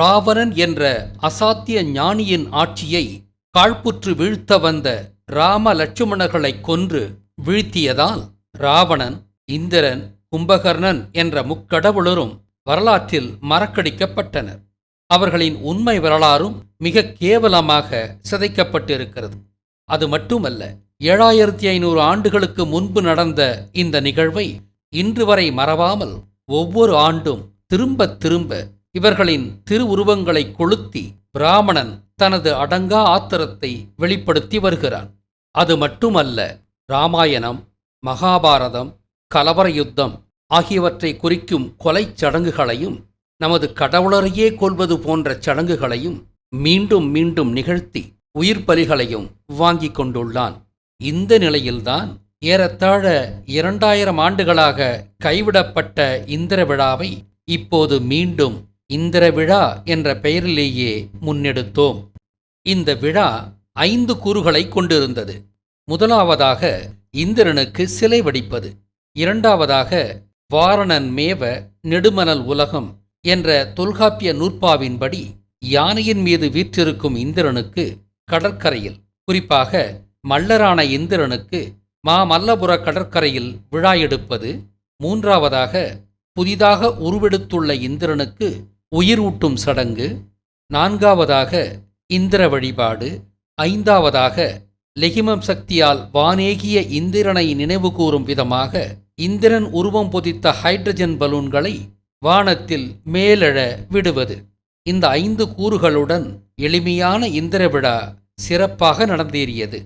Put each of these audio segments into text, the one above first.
ராவணன் என்ற அசாத்திய ஞானியின் ஆட்சியை காழ்ப்புற்று வீழ்த்த வந்த ராம லட்சுமணர்களைக் கொன்று வீழ்த்தியதால் ராவணன், இந்திரன், கும்பகர்ணன் என்ற முக்கடவுளரும் வரலாற்றில் மறக்கடிக்கப்பட்டனர். அவர்களின் உண்மை வரலாறும் மிக கேவலமாக சிதைக்கப்பட்டிருக்கிறது. அது மட்டுமல்ல, 7500 ஆண்டுகளுக்கு முன்பு நடந்த இந்த நிகழ்வை இன்று வரை மறவாமல் ஒவ்வொரு ஆண்டும் திரும்ப திரும்ப இவர்களின் திருவுருவங்களை கொளுத்தி பிராமணன் தனது அடங்கா ஆத்திரத்தை வெளிப்படுத்தி வருகிறான். அது மட்டுமல்ல, இராமாயணம், மகாபாரதம், கலவர யுத்தம் ஆகியவற்றை குறிக்கும் கொலைச் சடங்குகளையும் நமது கடவுளரையே கொல்வது போன்ற சடங்குகளையும் மீண்டும் மீண்டும் நிகழ்த்தி உயிர் பலிகளையும் வாங்கிக் கொண்டுள்ளான். இந்த நிலையில்தான் ஏறத்தாழ 2000 ஆண்டுகளாக கைவிடப்பட்ட இந்திர விழாவை இப்போது மீண்டும் இந்திர விழா என்ற பெயரிலேயே முன்னெடுத்தோம். இந்த விழா 5 கூறுகளை கொண்டிருந்தது. முதலாவதாக இந்திரனுக்கு சிலை வடிப்பது, இரண்டாவதாக வாரணன் மேவ நெடுமணல் உலகம் என்ற தொல்காப்பிய நூற்பாவின்படி யானையின் மீது வீற்றிருக்கும் இந்திரனுக்கு கடற்கரையில், குறிப்பாக மல்லரான இந்திரனுக்கு மாமல்லபுர கடற்கரையில் விழா எடுப்பது, மூன்றாவதாக புதிதாக உருவெடுத்துள்ள இந்திரனுக்கு உயிர் ஊட்டும் சடங்கு, நான்காவதாக இந்திர வழிபாடு, ஐந்தாவதாக லெகிமம் சக்தியால் வானேகிய இந்திரனை நினைவுகூரும் விதமாக இந்திரன் உருவம் பொதித்த ஹைட்ரஜன் பலூன்களை வானத்தில் மேலெழ விடுவது. இந்த 5 கூறுகளுடன் எளிமையான இந்திர விழா சிறப்பாக நடந்தேறியது.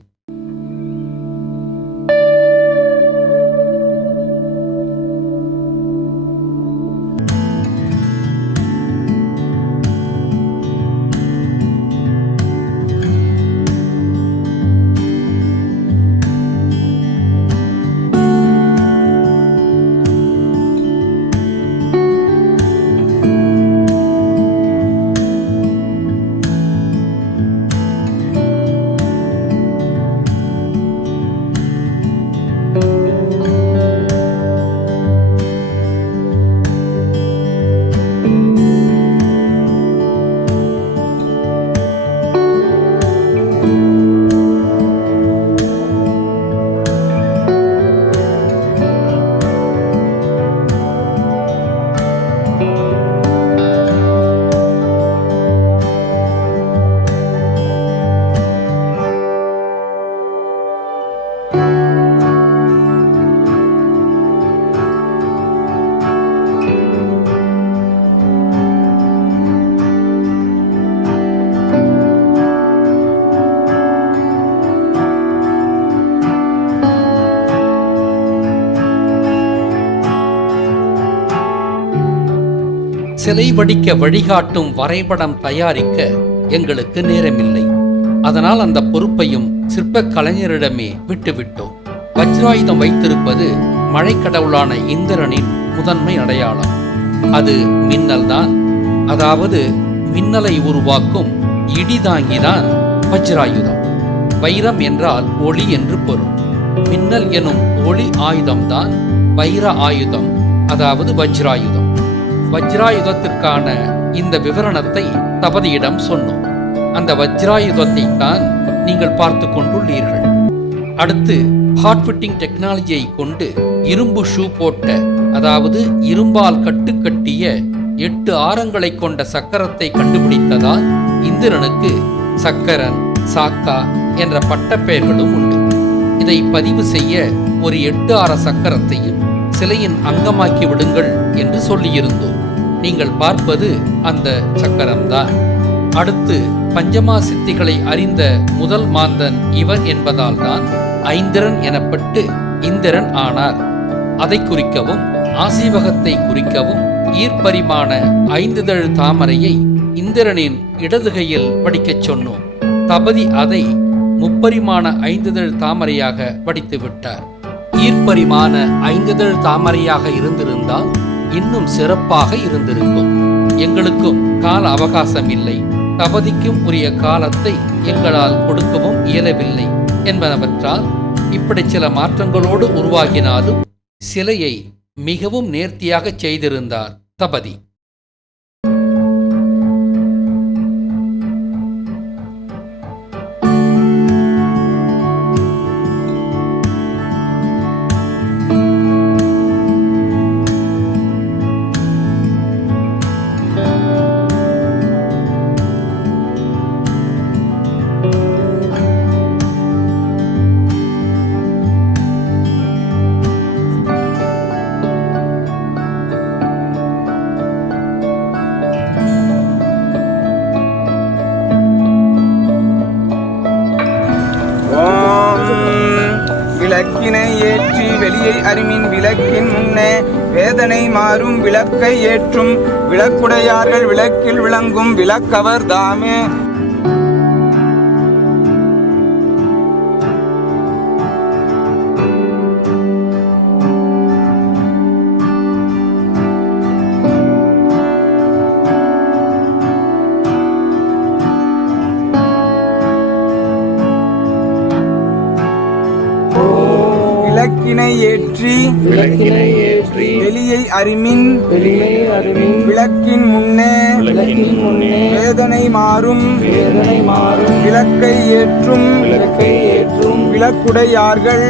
சிலை வடிக்க வழிகாட்டும் வரைபடம் தயாரிக்க எங்களுக்கு நேரமில்லை. அதனால் அந்த பொறுப்பையும் சிற்பக் கலைஞரிடமே விட்டுவிட்டோம். வஜ்ராயுதம் வைத்திருப்பது மழைக்கடவுளான இந்திரனின் முதன்மை அடையாளம். அது மின்னல்தான். அதாவது மின்னலை உருவாக்கும் இடிதாங்கிதான் வஜ்ராயுதம். வைரம் என்றால் ஒளி என்று பொருள். மின்னல் எனும் ஒளி ஆயுதம்தான் வைர ஆயுதம், அதாவது வஜ்ராயுதம். வஜ்ராயுதத்திற்கான இந்த விவரணத்தை தபதியிடம் சொன்னோம். அந்த வஜ்ராயுதத்தை தான் நீங்கள் பார்த்து கொண்டுள்ளீர்கள். அடுத்து ஹாட் ஃபிட்டிங் டெக்னாலஜியை கொண்டு இரும்பு ஷூ போட்ட, அதாவது இரும்பால் கட்டுக்கட்டிய 8 ஆரங்களை கொண்ட சக்கரத்தை கண்டுபிடித்ததால் இந்திரனுக்கு சக்கரன், சாக்கா என்ற பட்டப்பெயர்களும் உண்டு. இதை பதிவு செய்ய ஒரு 8 ஆர சக்கரத்தையும் சிலையின் அங்கமாக்கி விடுங்கள் என்று சொல்லியிருந்தோம். நீங்கள் பார்ப்பது அந்த சக்கரம்தான். அடுத்து பஞ்சமா சித்திகளை அறிந்த முதல் மாந்தன் இவன் என்பதால் தான் ஐந்திரன் எனப்பட்டு இந்திரன் ஆனார். அதை குறிக்கவும் ஆசீவகத்தை குறிக்கவும் ஈர்ப்பரிமாண 5 இதழ் தாமரையை இந்திரனின் இடதுகையில் வடிக்கச் சொன்னோம். தபதி அதை முப்பரிமாண 5 இதழ் தாமரையாக வடித்து விட்டார். ஈர்ப்பரிமாண 5 இதழ் தாமரையாக இருந்திருந்தால் இன்னும் சிறப்பாக இருந்திருக்கும். எங்களுக்கும் கால அவகாசம் இல்லை, தபதிக்கும் உரிய காலத்தை எங்களால் கொடுக்கவும் இயலவில்லை என்பனவற்றால் இப்படி சில மாற்றங்களோடு உருவாகினாலும் சிலையை மிகவும் நேர்த்தியாக செய்திருந்தார் தபதி. விளக்கினை ஏற்றி வெளியை அறிமின் விளக்கின் முன்னே வேதனை மாறும் விளக்கை ஏற்றும் விளக்குடையார்கள் விளக்கில் விளங்கும் விளக்கவர் தாமே. விளக்கினை ஏற்றி வெளியை அறிமின் விளக்கின் முன்னே வேதனை மாறும் விளக்கை ஏற்றும் விளக்குடையார்கள்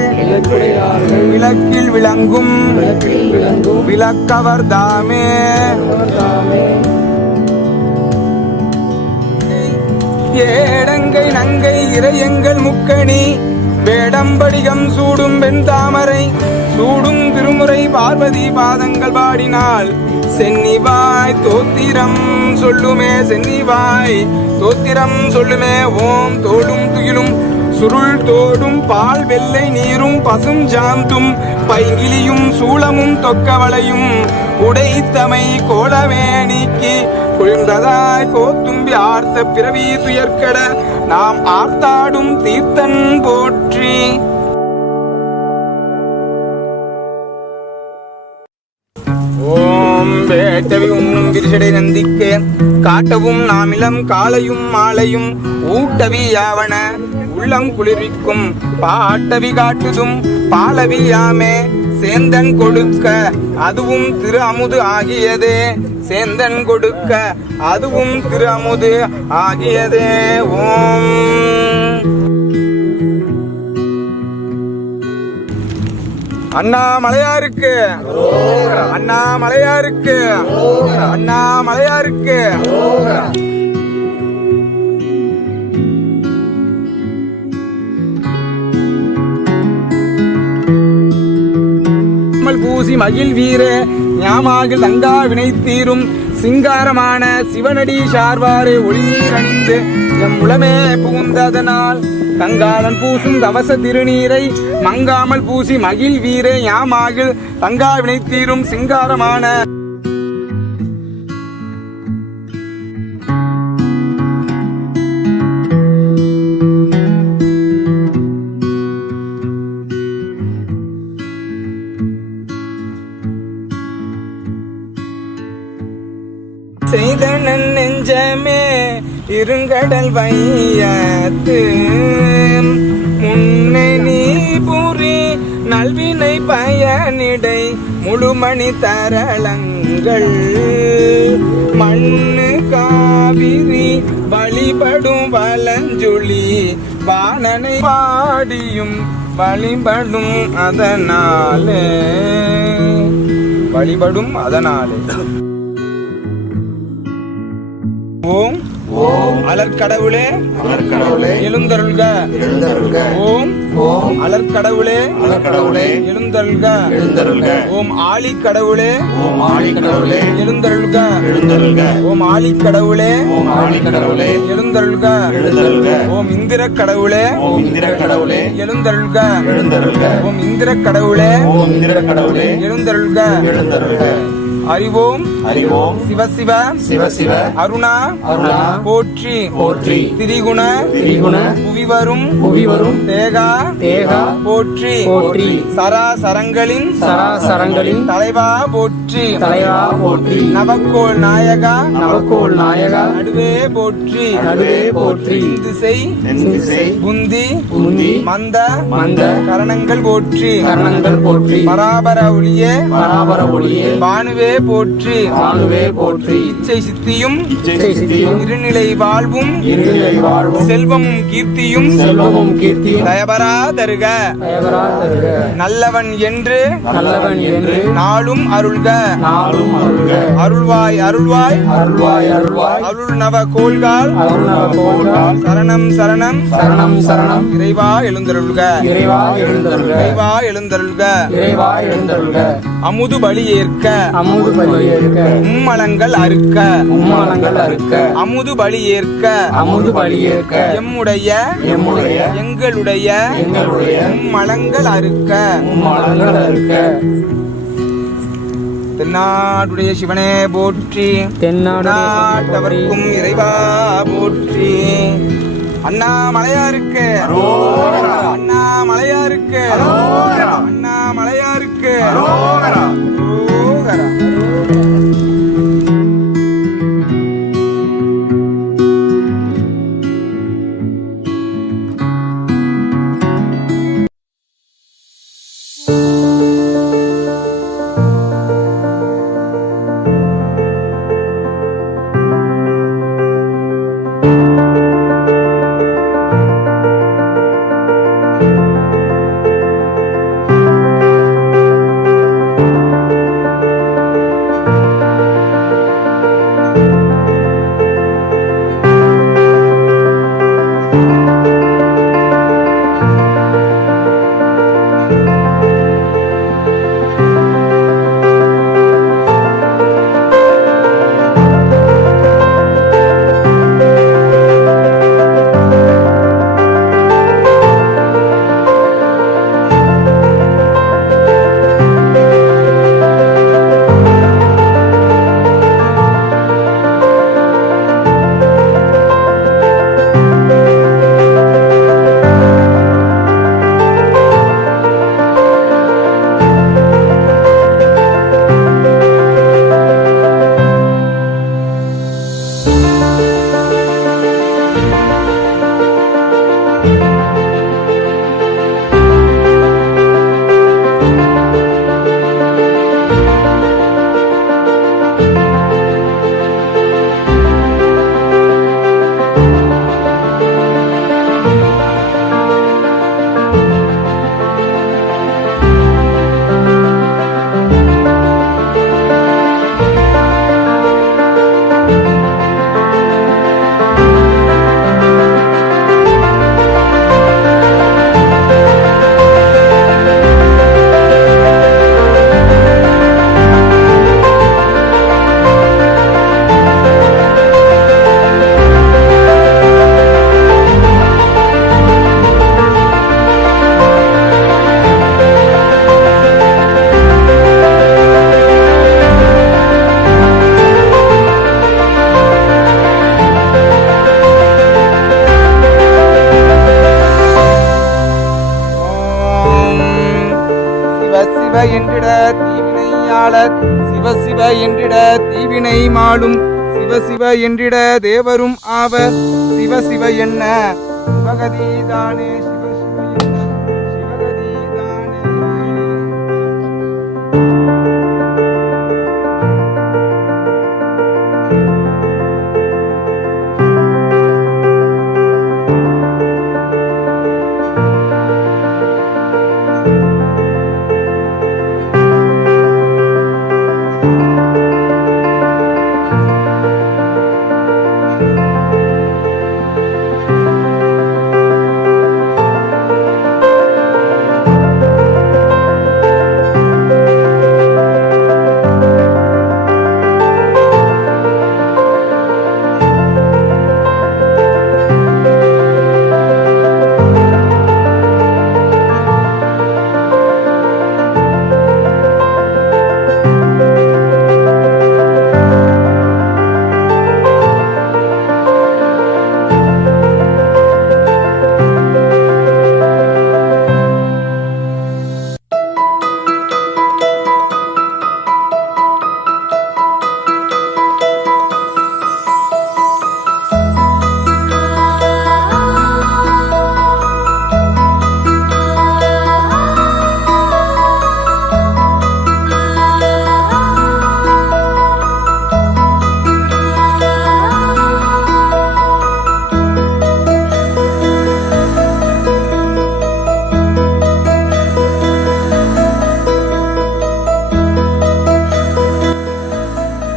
விளக்கில் விளங்கும் விளக்கவர் தாமே. ஏடங்கை நங்கை இறையங்கள் முக்கணி வேடம்படிகம் சூடும் வெண்தாமரை சூடும் திருமுறை பார்வதி பாதங்கள் பாடினால் சென்னிவாய் தோத்திரம் சொல்லுமே சென்னிவாய் தோத்திரம் சொல்லுமே. ஓம் தோளும் துயிலும் சுருள் தோடும் பால் வெள்ளை நீரும் பசும் ஜாந்தும் பைங்கிலியும் சூளமும் தொக்கவளையும் உடைத்தமை கோலமே நீக்கி குளிர்ந்ததாய் கோத்தும்பி ஆர்த்த பிறவி துயர்க்கட நாம் ஆர்த்தாடும் தீர்த்தன் போற்றி. ஓம் வேட்டவி உண்ணும் விரிசடை நந்திக்கு காட்டவும் நாமிலம் காலையும் மாலையும் ஊட்டவி யாவன உள்ளம் குளிர்விக்கும் பாட்டவி காட்டுதும் பாலவி யாமே. சேந்தன் கொடுக்க அதுவும் திரு அமுது ஆகியதே சேந்தன் கொடுக்க அதுவும் திரு அமுது ஆகியதே. ஓம் அண்ணாமலையாருக்கு அண்ணாமலையாருக்கு அண்ணாமலையாருக்கு. பூசி மகிழ் வீர ஞாமாகில் தங்கா வினை தீரும் சிங்காரமான சிவனடி சார்வாறு ஒளிநீர் அணிந்து எம் உளமே புகுந்ததனால் தங்காளன் பூசும் கவச திருநீரை மங்காமல் பூசி மகிழ் வீர ஞாமாகில் தங்கா வினை தீரும் சிங்காரமான செய்தனன் நெஞ்சமே இருங்கடல் வையத்து முன்னை நீ புரி நல்வினை பயனிடை முழுமணி தரளங்கள் மண்ணு காவிரி வழிபடும் வலஞ்சுழி வாணனை பாடியும் வழிபடும் அதனாலே ஓம் ஓம் அலர்கடவுளே எழுந்தருள்க ஓம் ஓம் அலர்கடவுளே எழுந்தருள்க ஓம் ஆழி கடவுளே எழுந்தருள்க ஓம் ஆழி கடவுளே எழுந்தருள்க ஓம் இந்திர கடவுளே எழுந்தருள்க ஓம் இந்திர கடவுளே எழுந்தருள்க. அறிவோம் சிவசிவ அருணா போற்றி திரிகுண புவிவரும் தேகா போற்றி சராசரங்களின் தலைவா போற்றி நவக்கோள் நாயகா நடுவே போற்றி திசை புந்தி மந்த கரணங்கள் போற்றி பராபர ஒளியே பானுவே போற்றி இச்சை சித்தியும் இருநிலை வாழ்வும் செல்வமும் கீர்த்தியும் தயபரா தருக நல்லவன் என்று நாளும் அருள்க அருள்வாய் அருள் நவ கோள்கால் சரணம் இறைவா எழுந்தருள்க அமுது பலி ஏற்க அமுது பலி ஏற்க மும்மலங்கள் அறுக்க மும்மாலங்கள் அறுக்க அமுது பலி ஏற்க அமுது பலி ஏற்க எம்முடைய எங்களுடைய மும்மலங்கள் அறுக்க மும்மாலங்கள் அறுக்க தென்னாடுடைய சிவனே போற்றி தென்னாட்டவர்க்கும் இறைவா போற்றி அண்ணாமலையாருக்கு அண்ணாமலையாருக்கு அண்ணாமலையாருக்கு அரோகரா. என்றிட தீவினையாளர் சிவ சிவ என்றிட தீவினை மாளும் சிவ சிவ என்றிட தேவரும் ஆவர் சிவ சிவ என்ன சிவகதிதானே சிவ சிவ என்ன சிவகதிதானே.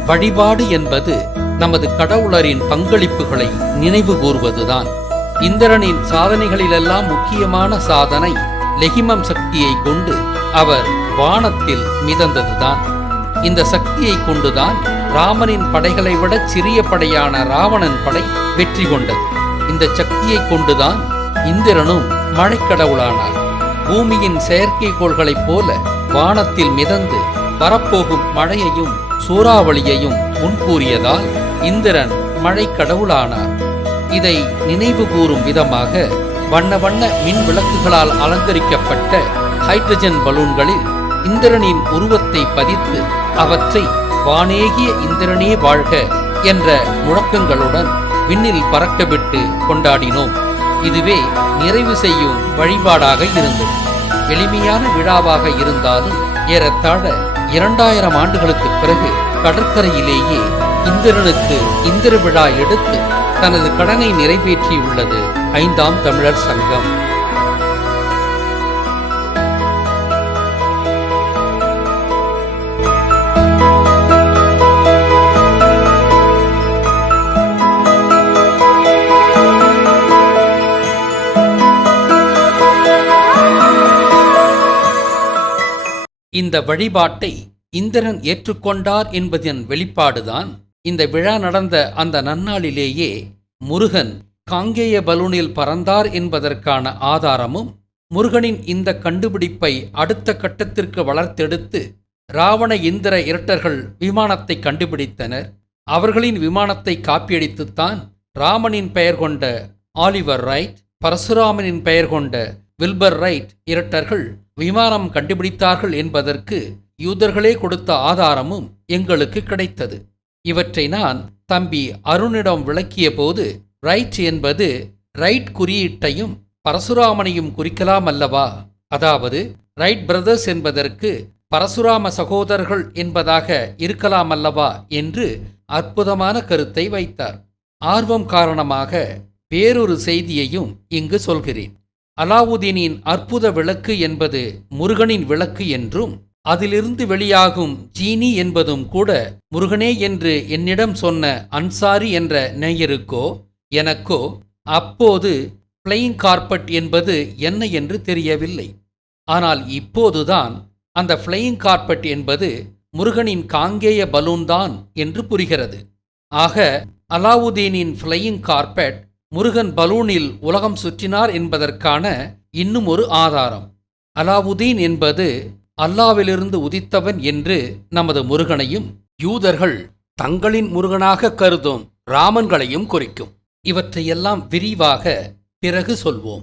வழிபாடு என்பது நமது கடவுளரின் பங்களிப்புகளை நினைவு கூர்வதுதான். இந்திரனின் சாதனைகளிலெல்லாம் முக்கியமான சாதனை லெகிமம் சக்தியை கொண்டு அவர் வானத்தில் மிதந்ததுதான். இந்த சக்தியை கொண்டுதான் ராமனின் படைகளை விட சிறிய படையான ராவணன் படை வெற்றி கொண்டது. இந்த சக்தியை கொண்டுதான் இந்திரனும் மழைக்கடவுளானார். பூமியின் செயற்கைக்கோள்களைப் போல வானத்தில் மிதந்து வரப்போகும் மழையையும் சூறாவளியையும் முன்கூறியதால் இந்திரன் மழைக்கடவுளானார். இதை நினைவு கூறும் விதமாக வண்ண வண்ண மின் விளக்குகளால் அலங்கரிக்கப்பட்ட ஹைட்ரஜன் பலூன்களில் இந்திரனின் உருவத்தை பதித்து அவற்றை வானேகிய இந்திரனே வாழ்க என்ற முழக்கங்களுடன் விண்ணில் பறக்கவிட்டு கொண்டாடினோம். இதுவே நிறைவு செய்யும் வழிபாடாக இருந்தது. எளிமையான விழாவாக இருந்தாலும் ஏறத்தாழ 2000 ஆண்டுகளுக்கு பிறகு கடற்கரையிலேயே இந்திரனுக்கு இந்திர விழா எடுத்து தனது கடனை நிறைவேற்றியுள்ளது 5ஆம் தமிழர் சங்கம். இந்த வழிபாட்டை இந்திரன் ஏற்றுக்கொண்டார் என்பதன் வெளிப்பாடுதான் இந்த விழா நடந்த அந்த நன்னாளிலேயே முருகன் காங்கேய பலூனில் பறந்தார் என்பதற்கான ஆதாரமும், முருகனின் இந்த கண்டுபிடிப்பை அடுத்த கட்டத்திற்கு வளர்த்தெடுத்து ராவண இந்திர இரட்டர்கள் விமானத்தை கண்டுபிடித்தனர். அவர்களின் விமானத்தை காப்பியடித்துத்தான் ராமனின் பெயர் கொண்ட ஆலிவர் ரைட், பரசுராமனின் பெயர் கொண்ட வில்பர் ரைட் இரட்டர்கள் விமானம் கண்டுபிடித்தார்கள் என்பதற்கு யூதர்களே கொடுத்த ஆதாரமும் எங்களுக்கு கிடைத்தது. இவற்றை நான் தம்பி அருணிடம் விளக்கிய போது, ரைட் என்பது ரைட் குறியீட்டையும் பரசுராமனையும் குறிக்கலாம் அல்லவா, அதாவது ரைட் பிரதர்ஸ் என்பதற்கு பரசுராம சகோதரர்கள் என்பதாக இருக்கலாம் அல்லவா என்று அற்புதமான கருத்தை வைத்தார். ஆர்வம் காரணமாக வேறொரு செய்தியையும் இங்கு சொல்கிறேன். அலாவுதீனின் அற்புத விளக்கு என்பது முருகனின் விளக்கு என்றும், அதிலிருந்து வெளியாகும் ஜீனி என்பதும் கூட முருகனே என்று என்னிடம் சொன்ன அன்சாரி என்ற நேயருக்கோ எனக்கோ அப்போது ஃப்ளையிங் கார்பெட் என்பது என்ன என்று தெரியவில்லை. ஆனால் இப்போதுதான் அந்த ஃப்ளையிங் கார்பெட் என்பது முருகனின் காங்கேய பலூன் தான் என்று புரிகிறது. ஆக அலாவுதீனின் ஃப்ளையிங் கார்பெட் முருகன் பலூனில் உலகம் சுற்றினார் என்பதற்கான இன்னும் ஒரு ஆதாரம். அலாவுதீன் என்பது அல்லாவிலிருந்து உதித்தவன் என்று நமது முருகனையும், யூதர்கள் தங்களின் முருகனாக கருதும் ராமன்களையும் குறிக்கும். இவற்றையெல்லாம் விரிவாக பிறகு சொல்வோம்.